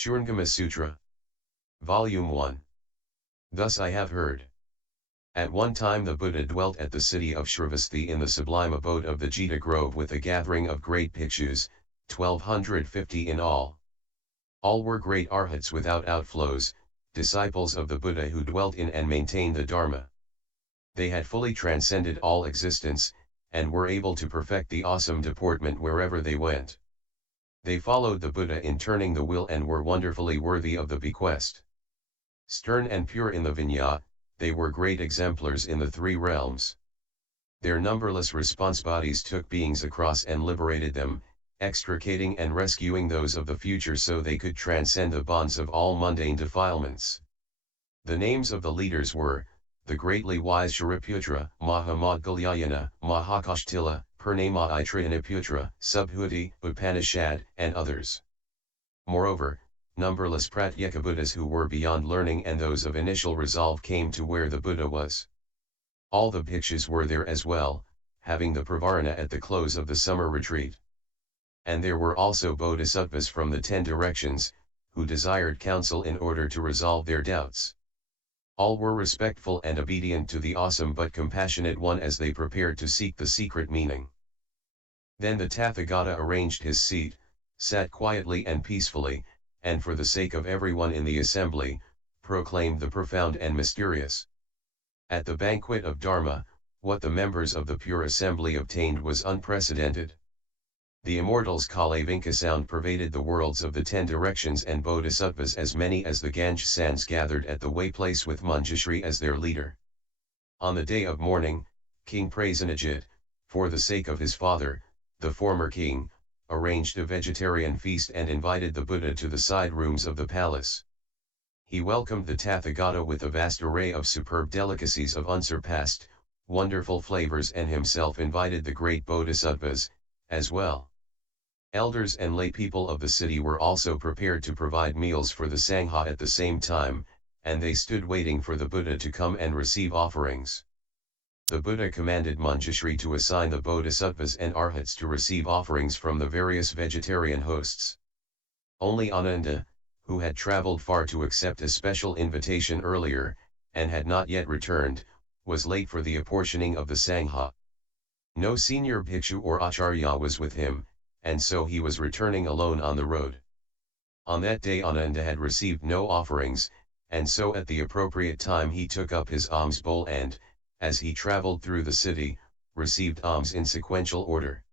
Shurangama Sutra. Volume 1. Thus I have heard. At one time the Buddha dwelt at the city of Shravasti in the sublime abode of the Jita Grove with a gathering of great Bhikshus, 1250 in all. All were great arhats without outflows, disciples of the Buddha who dwelt in and maintained the Dharma. They had fully transcended all existence, and were able to perfect the awesome deportment wherever they went. They followed the Buddha in turning the wheel and were wonderfully worthy of the bequest. Stern and pure in the Vinaya, they were great exemplars in the three realms. Their numberless response bodies took beings across and liberated them, extricating and rescuing those of the future so they could transcend the bonds of all mundane defilements. The names of the leaders were, the greatly wise Shariputra, Mahamadgalyayana, Mahakashtila, Purnama Itrayanaputra, Subhuti, Upanishad, and others. Moreover, numberless Pratyeka Buddhas who were beyond learning and those of initial resolve came to where the Buddha was. All the bhikshus were there as well, having the pravarna at the close of the summer retreat. And there were also bodhisattvas from the 10 directions, who desired counsel in order to resolve their doubts. All were respectful and obedient to the awesome but compassionate one as they prepared to seek the secret meaning. Then the Tathagata arranged his seat, sat quietly and peacefully, and for the sake of everyone in the assembly, proclaimed the profound and mysterious. At the banquet of Dharma, what the members of the pure assembly obtained was unprecedented. The immortals Kalavinka sound pervaded the worlds of the 10 directions and bodhisattvas as many as the Ganj sands gathered at the way-place with Manjushri as their leader. On the day of mourning, King Prasenajit, for the sake of his father, the former king, arranged a vegetarian feast and invited the Buddha to the side rooms of the palace. He welcomed the Tathagata with a vast array of superb delicacies of unsurpassed, wonderful flavors and himself invited the great bodhisattvas, as well. Elders and lay people of the city were also prepared to provide meals for the Sangha at the same time, and they stood waiting for the Buddha to come and receive offerings. The Buddha commanded Manjushri to assign the bodhisattvas and arhats to receive offerings from the various vegetarian hosts. Only Ananda, who had traveled far to accept a special invitation earlier, and had not yet returned, was late for the apportioning of the Sangha. No senior bhikshu or acharya was with him, and so he was returning alone on the road. On that day Ananda had received no offerings, and so at the appropriate time he took up his alms bowl and, as he traveled through the city, received alms in sequential order.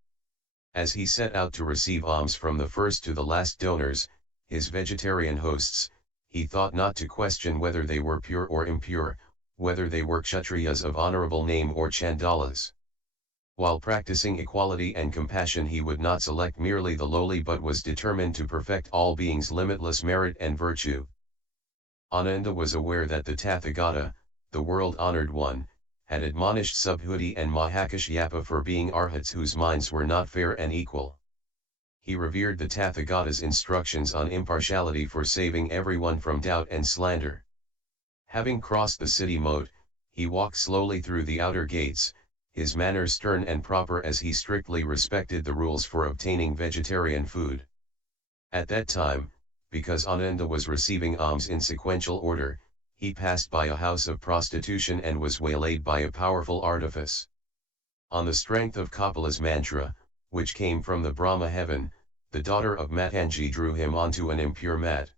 As he set out to receive alms from the first to the last donors, his vegetarian hosts, he thought not to question whether they were pure or impure, whether they were kshatriyas of honorable name or chandalas. While practicing equality and compassion he would not select merely the lowly but was determined to perfect all beings' limitless merit and virtue. Ananda was aware that the Tathagata, the world-honored one, had admonished Subhuti and Mahakashyapa for being arhats whose minds were not fair and equal. He revered the Tathagata's instructions on impartiality for saving everyone from doubt and slander. Having crossed the city moat, he walked slowly through the outer gates, his manners stern and proper as he strictly respected the rules for obtaining vegetarian food. At that time, because Ananda was receiving alms in sequential order, he passed by a house of prostitution and was waylaid by a powerful artifice. On the strength of Kapala's mantra, which came from the Brahma heaven, the daughter of Matangi drew him onto an impure mat.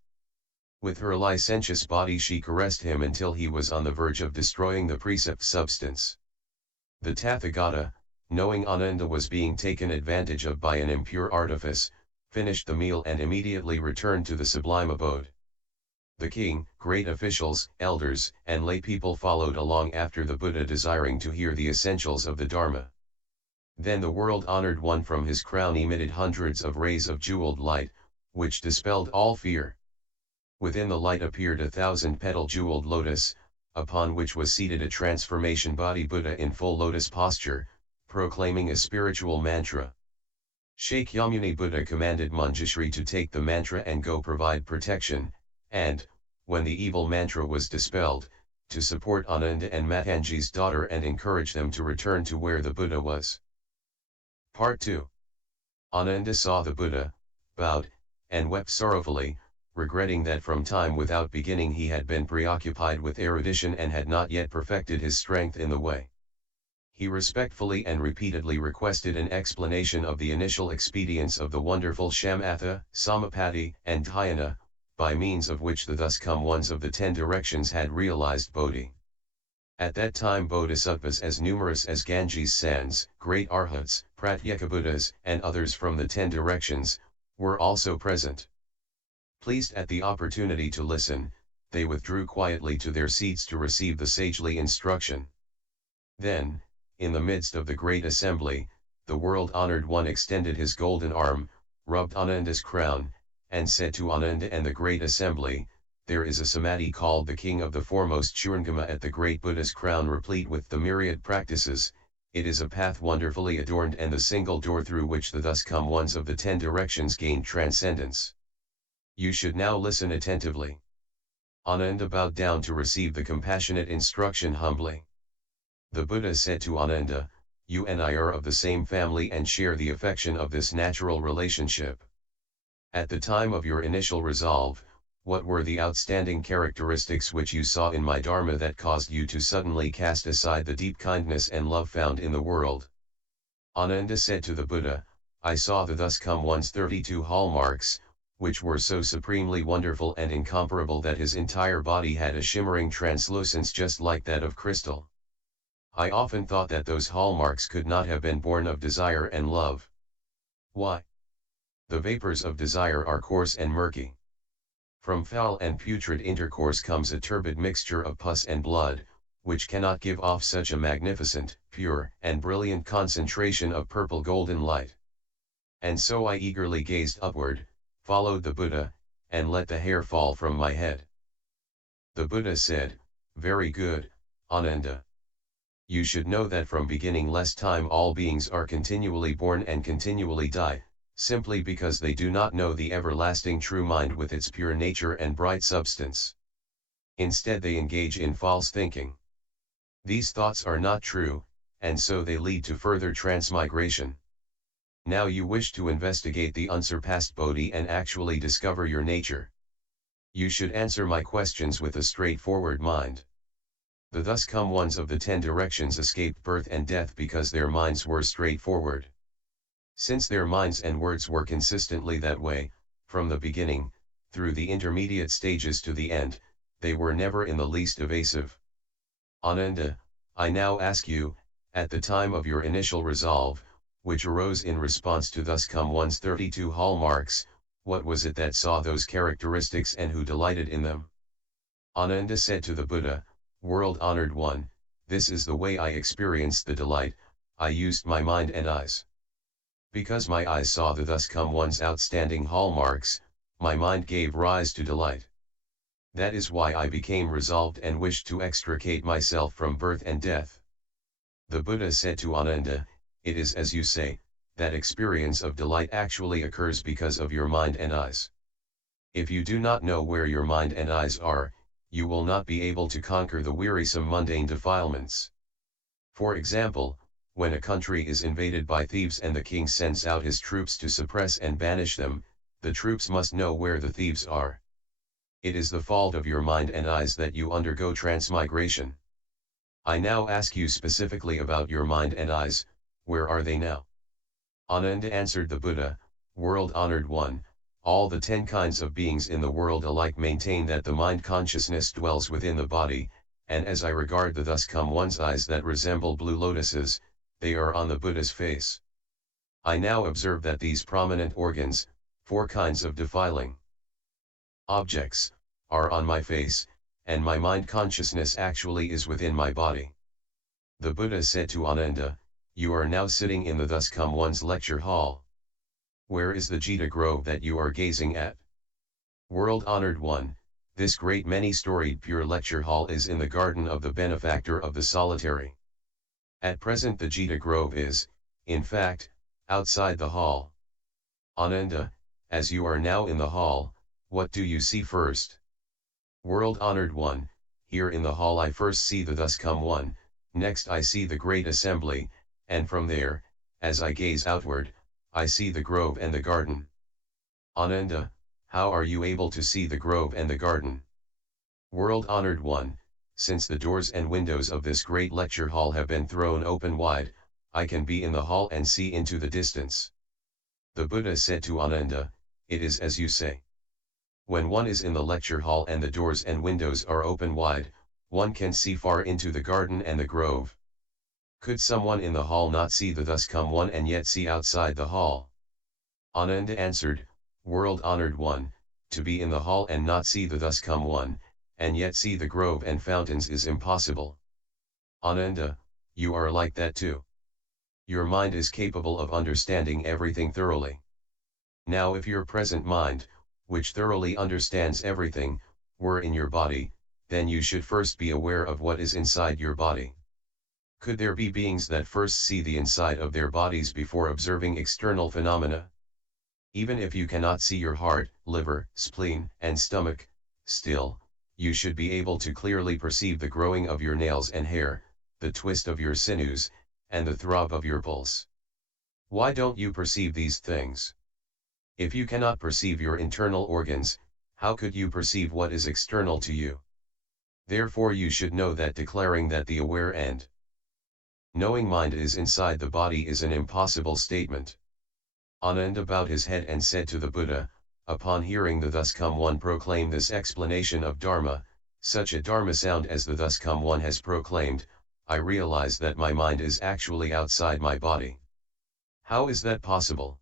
With her licentious body she caressed him until he was on the verge of destroying the precept substance. The Tathagata, knowing Ananda was being taken advantage of by an impure artifice, finished the meal and immediately returned to the sublime abode. The king, great officials, elders, and lay people followed along after the Buddha desiring to hear the essentials of the Dharma. Then the world-honored one from his crown emitted hundreds of rays of jeweled light, which dispelled all fear. Within the light appeared 1,000-petal jeweled lotus, upon which was seated a transformation body Buddha in full lotus posture, proclaiming a spiritual mantra. Shakyamuni Buddha commanded Manjushri to take the mantra and go provide protection, and, when the evil mantra was dispelled, to support Ananda and Matangi's daughter and encourage them to return to where the Buddha was. Part 2. Ananda saw the Buddha, bowed, and wept sorrowfully, regretting that from time without beginning he had been preoccupied with erudition and had not yet perfected his strength in the way. He respectfully and repeatedly requested an explanation of the initial expedients of the wonderful Shamatha, Samapatti, and Dhyana, by means of which the thus come ones of the 10 directions had realized Bodhi. At that time bodhisattvas as numerous as Ganges sands, great arhats, pratyekabuddhas, and others from the 10 directions, were also present. Pleased at the opportunity to listen, they withdrew quietly to their seats to receive the sagely instruction. Then, in the midst of the great assembly, the world-honored one extended his golden arm, rubbed Ananda's crown, and said to Ananda and the great assembly, "There is a samadhi called the King of the Foremost Shurangama at the great Buddha's crown replete with the myriad practices. It is a path wonderfully adorned and the single door through which the thus come ones of the 10 directions gain transcendence. You should now listen attentively." Ananda bowed down to receive the compassionate instruction humbly. The Buddha said to Ananda, "You and I are of the same family and share the affection of this natural relationship. At the time of your initial resolve, what were the outstanding characteristics which you saw in my Dharma that caused you to suddenly cast aside the deep kindness and love found in the world?" Ananda said to the Buddha, "I saw the thus come one's 32 hallmarks, which were so supremely wonderful and incomparable that his entire body had a shimmering translucence just like that of crystal. I often thought that those hallmarks could not have been born of desire and love. Why? The vapors of desire are coarse and murky. From foul and putrid intercourse comes a turbid mixture of pus and blood, which cannot give off such a magnificent, pure, and brilliant concentration of purple golden light. And so I eagerly gazed upward, followed the Buddha, and let the hair fall from my head." The Buddha said, "Very good, Ananda. You should know that from beginningless time all beings are continually born and continually die, simply because they do not know the everlasting true mind with its pure nature and bright substance. Instead they engage in false thinking. These thoughts are not true, and so they lead to further transmigration. Now you wish to investigate the unsurpassed Bodhi and actually discover your nature. You should answer my questions with a straightforward mind. The thus come ones of the 10 directions escaped birth and death because their minds were straightforward. Since their minds and words were consistently that way, from the beginning, through the intermediate stages to the end, they were never in the least evasive. Ananda, I now ask you, at the time of your initial resolve, which arose in response to thus come one's 32 hallmarks, what was it that saw those characteristics and who delighted in them?" Ananda said to the Buddha, "World-honored one, this is the way I experienced the delight. I used my mind and eyes. Because my eyes saw the thus come one's outstanding hallmarks, my mind gave rise to delight. That is why I became resolved and wished to extricate myself from birth and death." The Buddha said to Ananda, "It is as you say, that experience of delight actually occurs because of your mind and eyes. If you do not know where your mind and eyes are, you will not be able to conquer the wearisome mundane defilements. For example, when a country is invaded by thieves and the king sends out his troops to suppress and banish them, the troops must know where the thieves are. It is the fault of your mind and eyes that you undergo transmigration. I now ask you specifically about your mind and eyes, where are they now?" Ananda answered the Buddha, "World-honored one, all the 10 kinds of beings in the world alike maintain that the mind consciousness dwells within the body, and as I regard the thus come one's eyes that resemble blue lotuses, they are on the Buddha's face. I now observe that these prominent organs, 4 kinds of defiling objects, are on my face, and my mind consciousness actually is within my body." The Buddha said to Ananda, "You are now sitting in the thus come one's lecture hall. Where is the Jita grove that you are gazing at?" World-honored one, this great many-storied pure lecture hall is in the garden of the benefactor of the solitary. At present the Jita grove is, in fact, outside the hall. Ananda, as you are now in the hall, what do you see first? World-honored one, here in the hall I first see the thus come one, next I see the great assembly, and from there, as I gaze outward, I see the grove and the garden. Ananda, How are you able to see the grove and the garden? World Honored One, since the doors and windows of this great lecture hall have been thrown open wide, I can be in the hall and see into the distance. The Buddha said to Ananda, it is as you say. When one is in the lecture hall and the doors and windows are open wide, one can see far into the garden and the grove. Could someone in the hall not see the thus come one and yet see outside the hall? Ananda answered, World Honored One, to be in the hall and not see the thus come one, and yet see the grove and fountains is impossible. Ananda, you are like that too. Your mind is capable of understanding everything thoroughly. Now if your present mind, which thoroughly understands everything, were in your body, then you should first be aware of what is inside your body. Could there be beings that first see the inside of their bodies before observing external phenomena? Even if you cannot see your heart, liver, spleen, and stomach, still, you should be able to clearly perceive the growing of your nails and hair, the twist of your sinews, and the throb of your pulse. Why don't you perceive these things? If you cannot perceive your internal organs, how could you perceive what is external to you? Therefore you should know that declaring that the aware and knowing mind is inside the body is an impossible statement. Ananda bowed his head and said to the Buddha, upon hearing the thus come one proclaim this explanation of Dharma, such a Dharma sound as the thus come one has proclaimed, I realize that my mind is actually outside my body. How is that possible?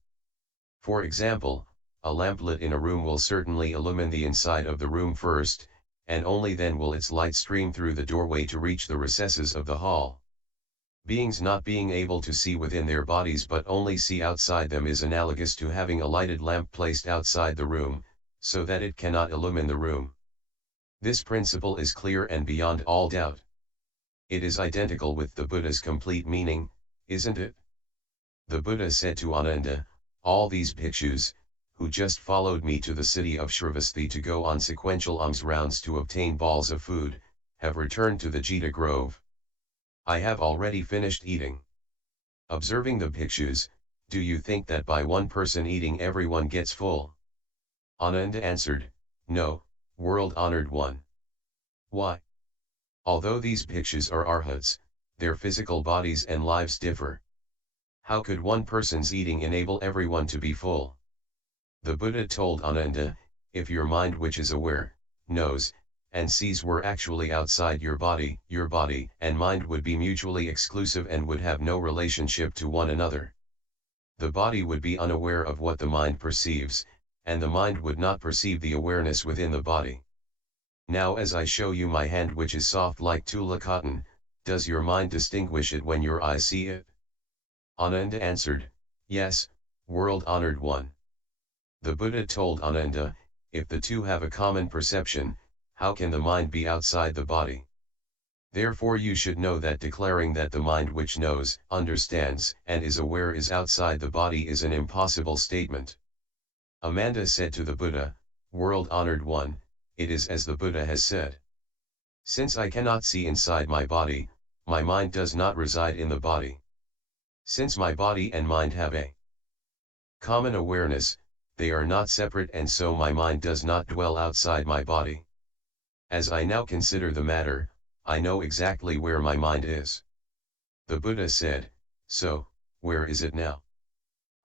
For example, a lamp lit in a room will certainly illumine the inside of the room first, and only then will its light stream through the doorway to reach the recesses of the hall. Beings not being able to see within their bodies but only see outside them is analogous to having a lighted lamp placed outside the room, so that it cannot illumine the room. This principle is clear and beyond all doubt. It is identical with the Buddha's complete meaning, isn't it? The Buddha said to Ananda, all these bhikshus, who just followed me to the city of Shravasti to go on sequential alms rounds to obtain balls of food, have returned to the Jita grove. I have already finished eating. Observing the bhikshus, do you think that by one person eating everyone gets full? Ananda answered, no, World Honored One. Why? Although these bhikshus are arhats, their physical bodies and lives differ. How could one person's eating enable everyone to be full? The Buddha told Ananda, if your mind which is aware, knows, and sees were actually outside your body and mind would be mutually exclusive and would have no relationship to one another. The body would be unaware of what the mind perceives, and the mind would not perceive the awareness within the body. Now as I show you my hand which is soft like tula cotton, does your mind distinguish it when your eyes see it? Ananda answered, yes, World Honored One. The Buddha told Ananda, if the two have a common perception, how can the mind be outside the body? Therefore you should know that declaring that the mind which knows, understands, and is aware is outside the body is an impossible statement. Amanda said to the Buddha, World Honored One, it is as the Buddha has said. Since I cannot see inside my body, my mind does not reside in the body. Since my body and mind have a common awareness, they are not separate and so my mind does not dwell outside my body. As I now consider the matter, I know exactly where my mind is. The Buddha said, so, where is it now?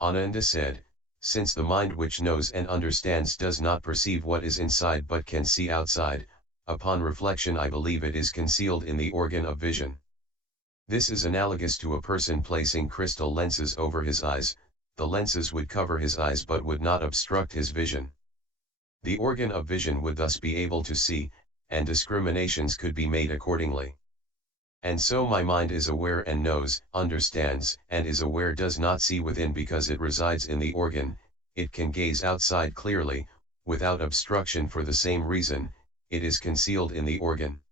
Ananda said, since the mind which knows and understands does not perceive what is inside but can see outside, upon reflection I believe it is concealed in the organ of vision. This is analogous to a person placing crystal lenses over his eyes, the lenses would cover his eyes but would not obstruct his vision. The organ of vision would thus be able to see, and discriminations could be made accordingly. And so my mind is aware and knows, understands, and is aware does not see within because it resides in the organ, it can gaze outside clearly, without obstruction for the same reason, it is concealed in the organ.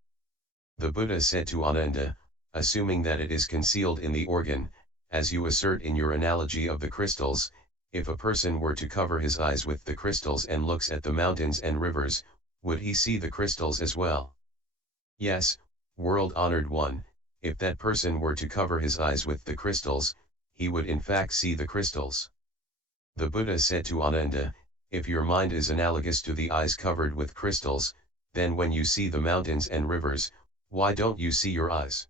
The Buddha said to Ananda, assuming that it is concealed in the organ, as you assert in your analogy of the crystals, if a person were to cover his eyes with the crystals and looks at the mountains and rivers, would he see the crystals as well? Yes, World Honored One, if that person were to cover his eyes with the crystals, he would in fact see the crystals. The Buddha said to Ananda, If your mind is analogous to the eyes covered with crystals, then when you see the mountains and rivers, why don't you see your eyes?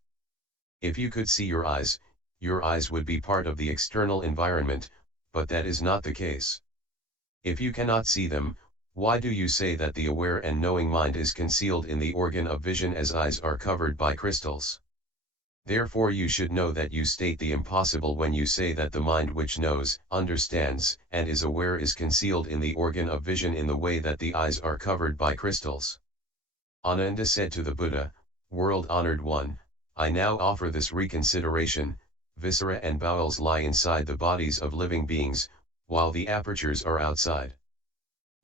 If you could see your eyes would be part of the external environment, but that is not the case. If you cannot see them, why do you say that the aware and knowing mind is concealed in the organ of vision as eyes are covered by crystals? Therefore you should know that you state the impossible when you say that the mind which knows, understands, and is aware is concealed in the organ of vision in the way that the eyes are covered by crystals. Ananda said to the Buddha, "World-honored one, I now offer this reconsideration. Viscera and bowels lie inside the bodies of living beings, while the apertures are outside.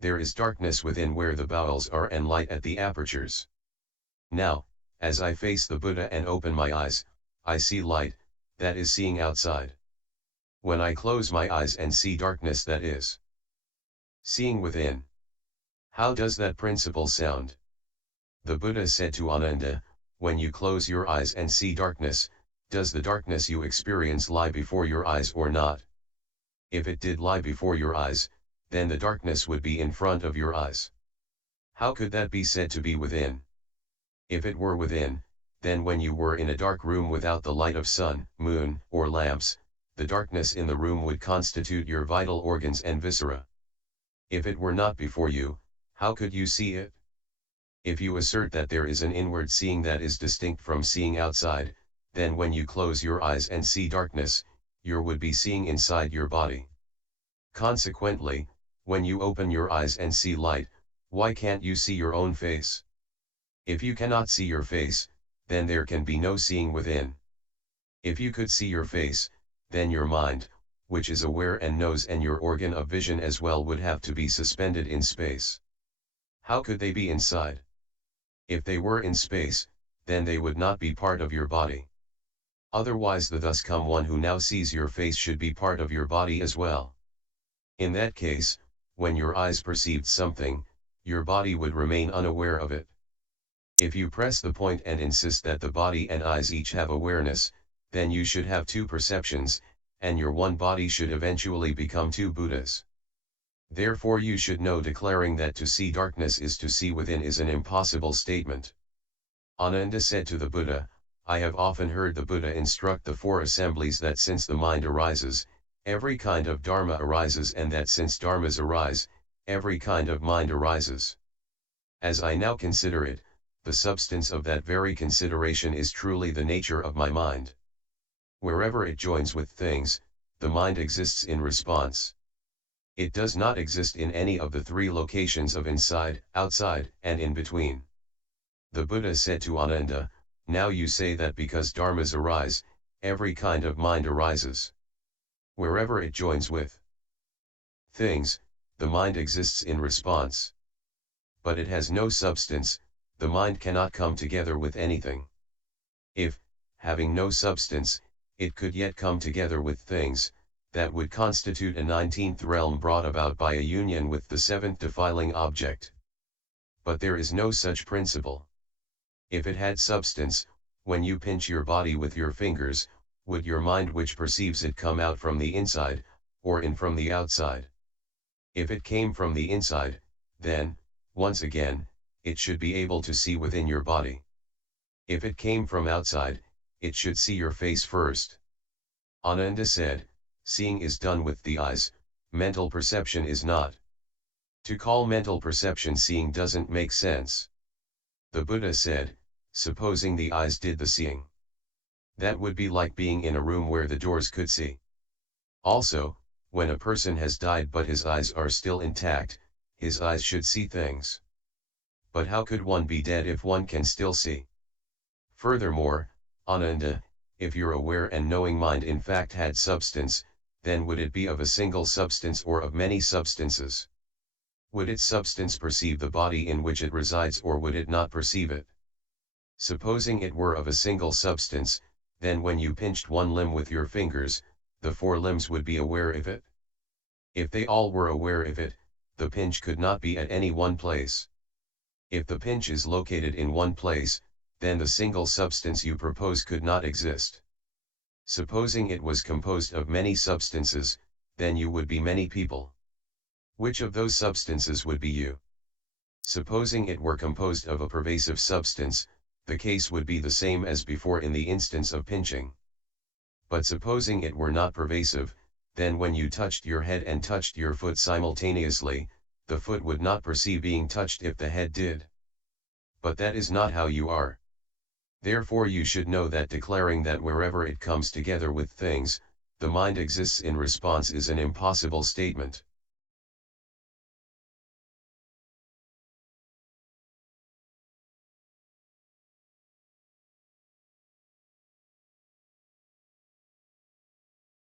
There is darkness within where the bowels are and light at the apertures. Now, as I face the Buddha and open my eyes, I see light, that is seeing outside. When I close my eyes and see darkness, that is seeing within. How does that principle sound?" The Buddha said to Ananda, "When you close your eyes and see darkness, does the darkness you experience lie before your eyes or not? If it did lie before your eyes, then the darkness would be in front of your eyes. How could that be said to be within? If it were within, then when you were in a dark room without the light of sun, moon, or lamps, the darkness in the room would constitute your vital organs and viscera. If it were not before you, how could you see it? If you assert that there is an inward seeing that is distinct from seeing outside, then when you close your eyes and see darkness, you would be seeing inside your body. Consequently, when you open your eyes and see light, why can't you see your own face? If you cannot see your face, then there can be no seeing within. If you could see your face, then your mind, which is aware and knows, and your organ of vision as well would have to be suspended in space. How could they be inside? If they were in space, then they would not be part of your body. Otherwise the thus come one who now sees your face should be part of your body as well. In that case, when your eyes perceived something, your body would remain unaware of it. If you press the point and insist that the body and eyes each have awareness, then you should have two perceptions, and your one body should eventually become two Buddhas. Therefore you should know declaring that to see darkness is to see within is an impossible statement." Ananda said to the Buddha, "I have often heard the Buddha instruct the four assemblies that since the mind arises, every kind of Dharma arises, and that since Dharmas arise, every kind of mind arises. As I now consider it, the substance of that very consideration is truly the nature of my mind. Wherever it joins with things, the mind exists in response. It does not exist in any of the three locations of inside, outside, and in between." The Buddha said to Ananda, "Now you say that because dharmas arise, every kind of mind arises. Wherever it joins with things, the mind exists in response. But it has no substance, the mind cannot come together with anything. If, having no substance, it could yet come together with things, that would constitute a 19th realm brought about by a union with the 7th defiling object. But there is no such principle. If it had substance, when you pinch your body with your fingers, would your mind which perceives it come out from the inside, or in from the outside? If it came from the inside, then, once again, it should be able to see within your body. If it came from outside, it should see your face first." Ananda said, "Seeing is done with the eyes, mental perception is not. To call mental perception seeing doesn't make sense." The Buddha said, "Supposing the eyes did the seeing. That would be like being in a room where the doors could see. Also, when a person has died but his eyes are still intact, his eyes should see things. But how could one be dead if one can still see? Furthermore, Ananda, if your aware and knowing mind in fact had substance, then would it be of a single substance or of many substances? Would its substance perceive the body in which it resides, or would it not perceive it? Supposing it were of a single substance, then when you pinched one limb with your fingers, the four limbs would be aware of it. If they all were aware of it, the pinch could not be at any one place. If the pinch is located in one place, then the single substance you propose could not exist. Supposing it was composed of many substances, then you would be many people. Which of those substances would be you? Supposing it were composed of a pervasive substance, the case would be the same as before in the instance of pinching. But supposing it were not pervasive, then when you touched your head and touched your foot simultaneously, the foot would not perceive being touched if the head did. But that is not how you are. Therefore you should know that declaring that wherever it comes together with things, the mind exists in response is an impossible statement.